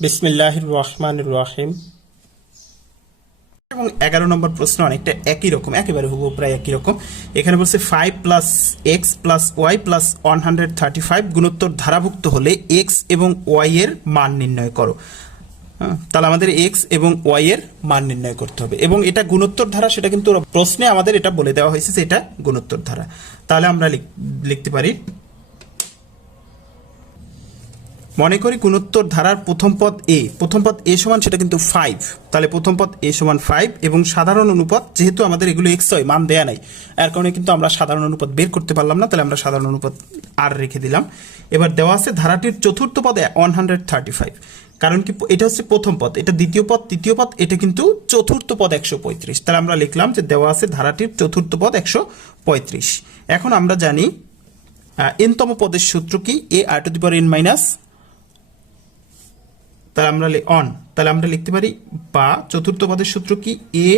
বিসমিল্লাহির রহমান রহিম। এবং এগারো নম্বর প্রশ্ন অনেকটা একই রকম একেবারে হুবহু প্রায় একই রকম। এখানে বলছে five plus X plus Y plus one hundred thirty five গুণোত্তর ধারাভুক্ত হলে এক্স এবং ওয়াই এর মান নির্ণয় করো। হ্যাঁ, তাহলে আমাদের এক্স এবং ওয়াই এর মান নির্ণয় করতে হবে। এবং এটা গুণোত্তর ধারা সেটা কিন্তু প্রশ্নে আমাদের এটা বলে দেওয়া হয়েছে যে এটা গুণোত্তর ধারা। তাহলে আমরা লিখ- লিখতে পারি মনে করি গুণোত্তর ধারার প্রথম পদ এ, প্রথম পদ এ সমান সেটা কিন্তু ফাইভ তাহলে প্রথম পদ এ সমান ফাইভ এবং সাধারণ অনুপাত, যেহেতু আমাদের এগুলো এক্স হয় মান দেয়া নাই, এর কারণে কিন্তু আমরা সাধারণ অনুপাত বের করতে পারলাম না, তাহলে আমরা সাধারণ অনুপাত আর রেখে দিলাম। এবার দেওয়া আছে ধারাটির চতুর্থ পদে ওয়ান হান্ড্রেড থার্টি ফাইভ কারণ কি এটা হচ্ছে প্রথম পদ, এটা দ্বিতীয় পদ, তৃতীয় পদ, এটা কিন্তু চতুর্থ পদ একশো পঁয়ত্রিশ। তাহলে আমরা লিখলাম যে দেওয়া আছে ধারাটির চতুর্থ পদ একশো পঁয়ত্রিশ। এখন আমরা জানি এনতম পদের সূত্র কি? A R to the N minus তাহলে আমরা অন তাহলে আমরা লিখতে পারি বা চতুর্থ পদের সূত্র কি? এ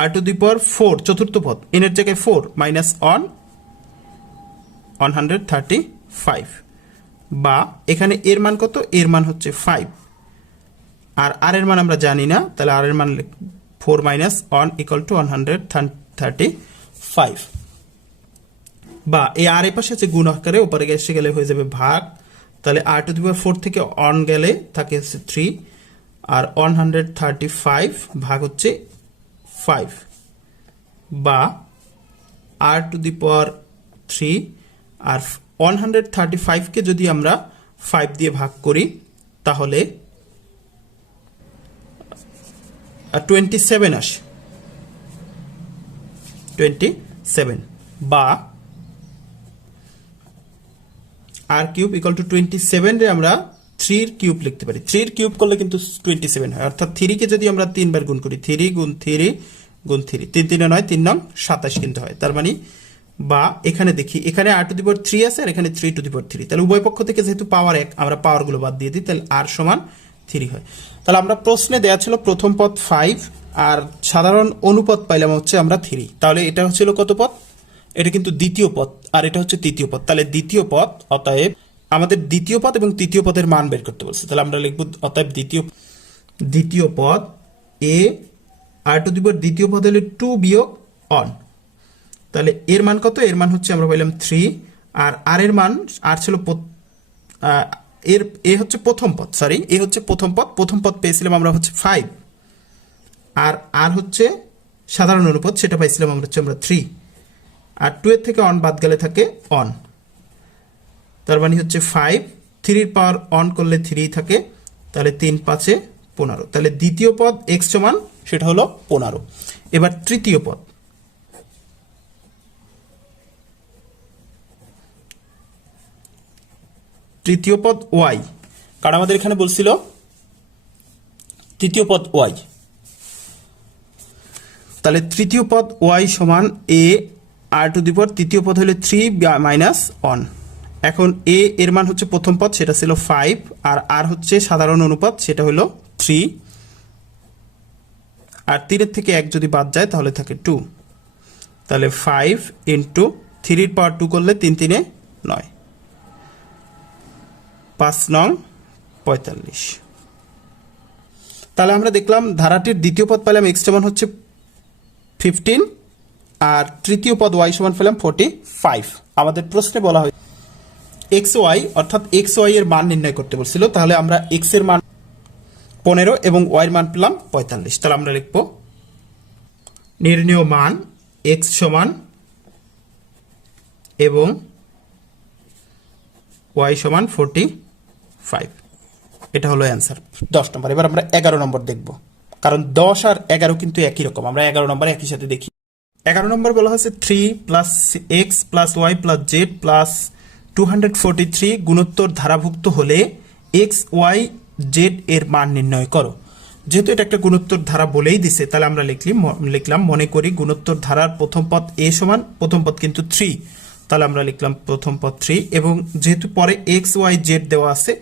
আর টু দি পাওয়ার ফোর চতুর্থ পদ। এন এর জায়গায় four minus one one hundred thirty five বা এখানে এর মান কত? এর মান হচ্ছে ফাইভ আর আর এর মান আমরা জানি না, তাহলে আর এর মান four minus one equal to one hundred thirty five বা এই আর এ পাশে আছে গুণ আকারে, ওপরে গেছে গেলে হয়ে যাবে ভাগ তাহলে R to the power four থেকে অন গেলে থাকে হচ্ছে three R one hundred thirty five ভাগ হচ্ছে ফাইভ বা R to the power three R one hundred thirty ফাইভকে যদি আমরা ফাইভ দিয়ে ভাগ করি, তাহলে টোয়েন্টি সেভেন আসে। টোয়েন্টি সেভেন বা R cube equal to twenty seven আমরা থ্রির কিউব লিখতে পারি। থ্রির কিউব করলে কিন্তু টোয়েন্টি সেভেন হয়। অর্থাৎ থ্রিকে যদি আমরা তিনবার গুণ করি থ্রি গুণ থ্রি গুণ থ্রি তিন তিনে নয়, তিন নং সাতাশ কিন্তু হয়। তার মানে বা এখানে দেখি, এখানে আর টু দি থ্রি আছে আর এখানে থ্রি টু দি থ্রি তাহলে উভয় পক্ষ থেকে যেহেতু পাওয়ার এক, আমরা পাওয়ারগুলো বাদ দিয়ে দিই, তাহলে আর সমান থ্রি হয়। তাহলে আমরা প্রশ্নে দেওয়া ছিল প্রথম পদ ফাইভ আর সাধারণ অনুপদ পাইলাম হচ্ছে আমরা থ্রি তাহলে এটা হচ্ছিল কত পদ? এটা কিন্তু দ্বিতীয় পদ আর এটা হচ্ছে তৃতীয় পদ তাহলে দ্বিতীয় পদ অতএব আমাদের দ্বিতীয় পদ এবং তৃতীয় পদের মান বের করতে বলছে। তাহলে আমরা লিখব অতএব দ্বিতীয় দ্বিতীয় পদ এ আর টু দিব দ্বিতীয় পদ হলে টু বিয়োগ অন তাহলে এর মান কত? এর মান হচ্ছে আমরা পাইলাম থ্রি আর আর এর মান আর ছিল এর, এ হচ্ছে প্রথম পদ সরি এ হচ্ছে প্রথম পদ প্রথম পদ পেয়েছিলাম আমরা হচ্ছে ফাইভ আর আর হচ্ছে সাধারণ অনুপদ সেটা পাইছিলাম আমরা হচ্ছে আমরা থ্রি আর টু এর থেকে অন বাদ গেলে থাকে অন তার মানে হচ্ছে ফাইভ থ্রির পাওয়ার অন করলে থ্রি থাকে, তাহলে তিন পাঁচে পনেরো। তাহলে দ্বিতীয় পদ এক্স সমান সেটা হলো পনেরো। এবার তৃতীয় পদ। তৃতীয় পদ ওয়াই কারণ আমাদের এখানে বলছিল তৃতীয় পদ ওয়াই তাহলে তৃতীয় পদ ওয়াই সমান এ আর টু দি পাওয়ার তৃতীয় পদ হলো থ্রি মাইনাস ওয়ান। এখন এ এর মান হচ্ছে প্রথম পদ, সেটা ছিল ফাইভ, আর আর হচ্ছে সাধারণ অনুপাত, সেটা হলো থ্রি। আর তিনের থেকে এক যদি বাদ যায়, তাহলে থাকে টু। তাহলে ফাইভ ইন্টু থ্রির পাওয়ার টু করলে তিন তিনে নয়। পাঁচ নং পঁয়তাল্লিশ। তাহলে আমরা দেখলাম ধারাটির দ্বিতীয় পদ পাইলাম এক্স সমান হচ্ছে ফিফটিন আর তৃতীয় পদ ওয়াই সমান পেলাম ফোর্টি ফাইভ আমাদের প্রশ্নে বলা হয় এক্স ওয়াই অর্থাৎ এক্স ওয়াই এর মান নির্ণয় করতে বলছিল, তাহলে আমরা এক্সের মান পনেরো এবং ওয়াই মান পেলাম পঁয়তাল্লিশ। তাহলে আমরা লিখব নির্ণয় মান এক্স সমান এবং ওয়াই সমান ফোরটি ফাইভ এটা হলো অ্যান্সার দশ নম্বর। এবার আমরা এগারো নম্বর দেখব। কারণ দশ আর এগারো কিন্তু একই রকম। আমরা এগারো নম্বর একই সাথে দেখি। এগারো নম্বর বলা হয়েছে three plus X plus Y plus Z plus two hundred forty three গুণোত্তর ধারাভুক্ত হলে এক্স ওয়াই জেড এর মান নির্ণয় করো। যেহেতু এটা একটা গুণোত্তর ধারা বলেই দিছে, তাহলে আমরা লিখলি লিখলাম, মনে করি গুণোত্তর ধারার প্রথম পদ এ সমান, প্রথম পদ কিন্তু থ্রি তাহলে আমরা লিখলাম প্রথম পদ থ্রি এবং যেহেতু পরে এক্স ওয়াই জেড দেওয়া আছে,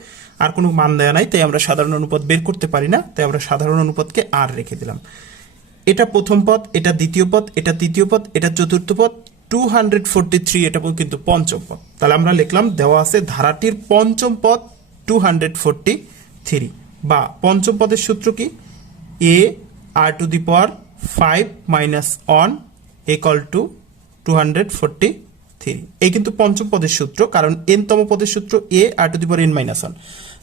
আর কোনো মান দেওয়া নাই, তাই আমরা সাধারণ অনুপাত বের করতে পারি না, তাই আমরা সাধারণ অনুপাতকে আর রেখে দিলাম। এটা প্রথম পদ এটা দ্বিতীয় পদ এটা তৃতীয় পদ এটা চতুর্থ পদ টু হান্ড্রেড ফোরটি থ্রি এটা কিন্তু পঞ্চম পদ তাহলে আমরা লিখলাম, দেওয়া আছে ধারাটির পঞ্চম পদ টু হান্ড্রেড থ্রি বা পঞ্চম পদের সূত্র কি? A R to the power five minus one equal to two hundred three এই কিন্তু পঞ্চম পদের সূত্র, কারণ এন তম পদের সূত্র A R to the power N minus one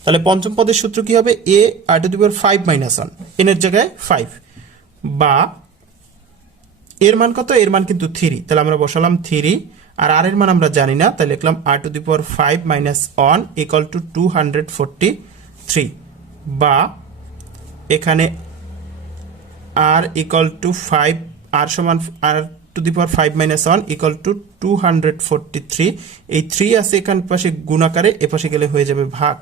তাহলে পঞ্চম পদের সূত্র কি হবে? A R to the power five minus one এনের জায়গায় ফাইভ বা এর মান কত? এর মান কিন্তু থ্রি তাহলে আমরা বসালাম থ্রি আর আর এর মান আমরা জানি না, তাহলে লিখলাম R to the power five minus one equal to two hundred forty three বা এখানে R equal to five R সমান R to the power five minus one equal to two hundred forty three এই three আছে এখান পাশে গুণাকারে এ পাশে গেলে হয়ে যাবে ভাগ।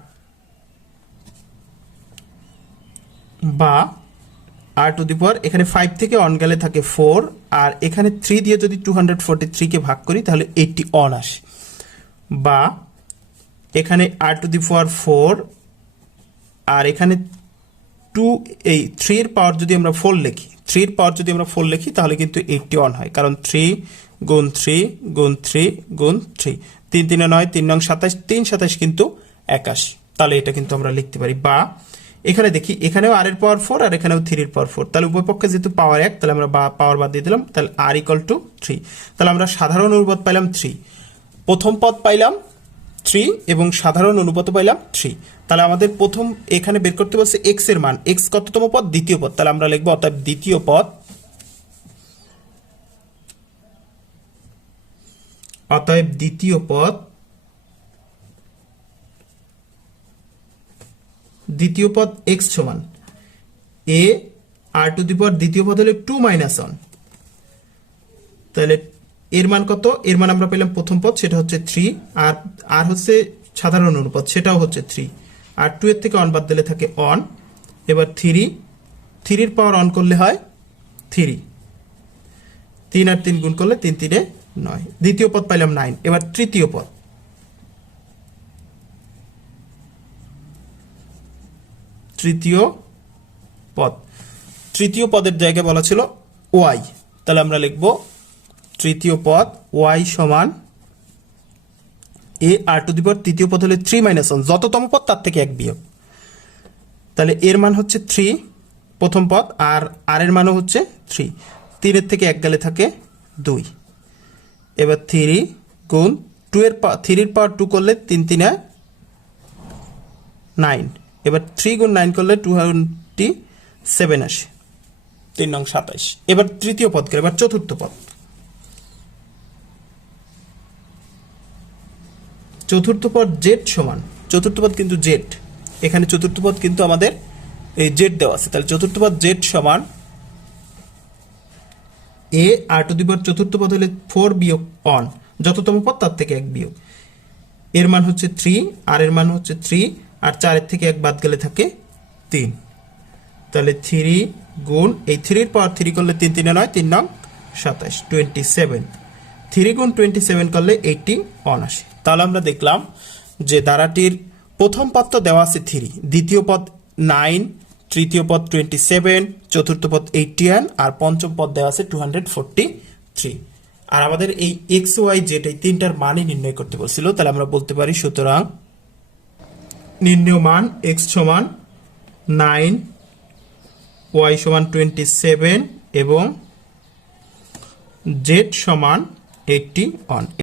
বা আর টু দি পাওয়ার এখানে ফাইভ থেকে অন গেলে থাকে ফোর আর এখানে থ্রি দিয়ে যদি টু হান্ড্রেড ফোরটি থ্রিকে ভাগ করি, তাহলে এইটটি অন আসে। বা এখানে আর টু দি পাওয়ার ফোর আর এখানে টু এই থ্রির পাওয়ার যদি আমরা ফোর লিখি থ্রির পাওয়ার যদি আমরা ফোর লিখি, তাহলে কিন্তু এইটটি অন হয়। কারণ থ্রি গুণ থ্রি গুণ থ্রি গুণ থ্রি তিন তিনে নয়, তিন নং সাতাশ, তিন সাতাশ কিন্তু একাশ। তাহলে এটা কিন্তু আমরা লিখতে পারি। বা এখানে দেখি, এখানেও আর এর পাওয়ার ফোর আর এখানেও থ্রির পাওয়ার ফোর তাহলে উভয় পক্ষে যেহেতু পাওয়ার এক, তাহলে আমরা বা পাওয়ার বাদ দিয়ে দিলাম, তাহলে আর ইকাল টু থ্রি তাহলে আমরা সাধারণ অনুপাত পাইলাম থ্রি প্রথম পদ পাইলাম থ্রি এবং সাধারণ অনুপাত পাইলাম থ্রি তাহলে আমাদের প্রথম এখানে বের করতে বলছে এক্সের মান। এক্স কততম পদ? দ্বিতীয় পদ। তাহলে আমরা লিখব, অর্থাৎ দ্বিতীয় পদ। অতএব দ্বিতীয় পদ দ্বিতীয় পদ এক্স সমান। এ আর টু দি পাওয়ার দ্বিতীয় পদ হলে টু মাইনাস ওয়ান তাহলে এর মান কত? এর মান আমরা পেলাম প্রথম পদ, সেটা হচ্ছে থ্রি আর আর হচ্ছে সাধারণ অনুপাত, সেটাও হচ্ছে থ্রি আর টু এর থেকে অন বাদ দিলে থাকে অন এবার থ্রি থ্রির পাওয়ার অন করলে হয় থ্রি তিন আর তিন গুণ করলে তিন তিনে নয়। দ্বিতীয় পদ পাইলাম নাইন এবার তৃতীয় পদ। তৃতীয় পদ। তৃতীয় পদের জায়গায় বলা ছিল ওয়াই। তাহলে আমরা লিখব তৃতীয় পদ ওয়াই সমান এ আর টু দি পাওয়ার তৃতীয় পদ হলে থ্রি মাইনাস ওয়ান যততম পদ, তার থেকে এক বিয়োগ। তাহলে এর মান হচ্ছে থ্রি প্রথম পদ, আর আর এর মানও হচ্ছে থ্রি তিনের থেকে এক গেলে থাকে দুই। এবার থ্রি গুণ টু এর থ্রির পাওয়ার টু করলে তিন তিনে নাইন এবার থ্রি গুণ নাইন করলে টু টোয়েন্টি সেভেন আসে। তিন নং সাতাইশ। এবার তৃতীয় পদ করে এবার চতুর্থ পদ। চতুর্থ পদ জেড সমান। চতুর্থ পদ কিন্তু জেড এখানে চতুর্থ পদ কিন্তু আমাদের এই জেড দেওয়া আছে। তাহলে চতুর্থ পদ জেড সমান এ আর টু দি পাওয়ার চতুর্থ পদ হলে ফোর বিয়োগ অন যততম পদ, তার থেকে এক বিয়োগ। এর মান হচ্ছে থ্রি আর এর মান হচ্ছে থ্রি আর চারের থেকে এক বাদ গেলে থাকে তিন। তাহলে থ্রি গুণ, এই থ্রির পাওয়ার থ্রি করলে তিন, তিনে নয়, তিন নং সাতাশ টোয়েন্টি সেভেন থ্রি গুণ টোয়েন্টি সেভেন করলে এইটটি অন আসে তাহলে আমরা দেখলাম যে ধারাটির প্রথম পদ তো দেওয়া আছে থ্রি দ্বিতীয় পদ নাইন তৃতীয় পদ টোয়েন্টি সেভেন চতুর্থ পদ এইটটি ওয়ান আর পঞ্চম পদ দেওয়া আছে two hundred forty three r আমাদের এই এক্স ওয়াই জেড এই তিনটার মানই নির্ণয় করতে বলছিল, তাহলে আমরা বলতে পারি সুতরাং নির্ণয় মান এক্স সমান নাইন ওয়াই সমান টোয়েন্টি সেভেন এবং জেড সমান এইটটি ওয়ান